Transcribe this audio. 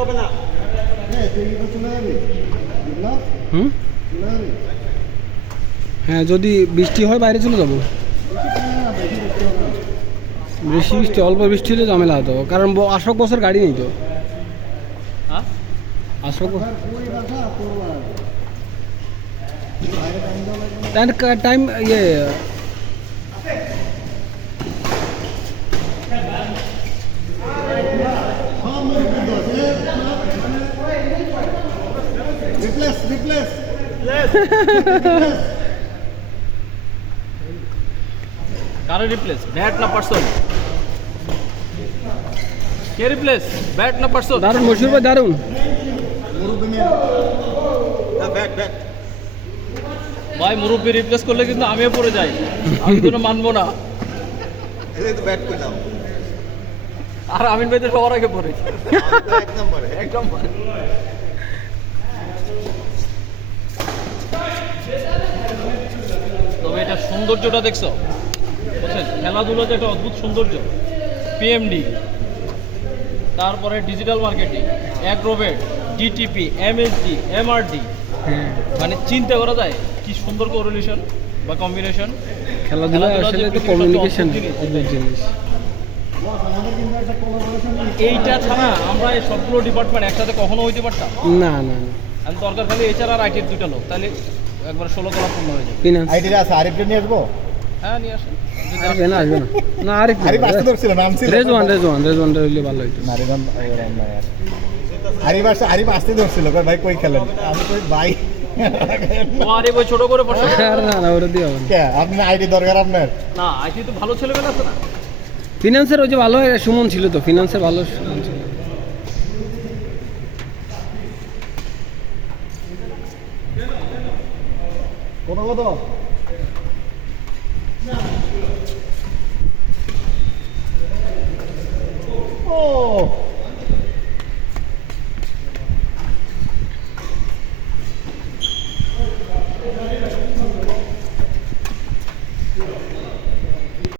হবে না। হ্যাঁ, যদি বৃষ্টি হয় বাইরে চলে যাবো। বেশি বৃষ্টি, অল্প বৃষ্টি হলে ঝামেলা হতো, কারণ আসক বছর গাড়ি নেই তো। আসক টাইম ইয়ে কারে রিপ্লেস, ব্যাট না পার্সন? কে রিপ্লেস, ব্যাট না পার্সন? দারুণ মশিউর ভাই, দারুণ। ভাই মুরব্বী রিপ্লেস করলে কিন্তু আমিও পড়ে যাই, আমি কোনো মানবো না। আর আমিন ভাই তো সবার আগে পড়ে একদম। তবে এটা সৌন্দর্যটা দেখছো, বুঝছেন? খেলাধুলা যে একটা অদ্ভুত সৌন্দর্য। পিএমডি, তারপরে digital marketing, agrovet, DTP, MSD, MRD, মানে চিন্তা করা যায় কি সুন্দর কোরিলেশন বা কম্বিনেশন। খেলাধুলা আসলে তো কমিউনিকেশন জিনিস। এইটা ছাড়া আমরা এই সবগুলো ডিপার্টমেন্ট একসাথে কখনো হইতে পারতাম না না না। আমি দরকার খালি এছাড়া আর আইটির দুইটা লোক, তাহলে একবার 16 তলা পূর্ণ হয়ে যাবে। ফিনান্স আইডিটা আছে, আরিফকে নিয়ে আসবো? হ্যাঁ, নিয়ে আসেন। আসবে না, আসবে না। না, আরিফ আরিফ আসতে ধরছিল, নাম ছিল রেজওয়ানটা হইলে ভালো হইতো। নারিগন আরিফ আসতে ধরছিল, কই ভাই কই খেলেন? আমি কই ভাই ও আরে ওই ছোট করে বসে। আর না না, ওটা দিয়ে হবে না। কে আপনি আইডি দরকার আপনার? না, আইটি তো ভালো ছেলেবেলা আছে না। ফিনান্সের ওই যে ভালো সুমন ছিল তো, ফিনান্সের ভালো সুমন ছিল। কত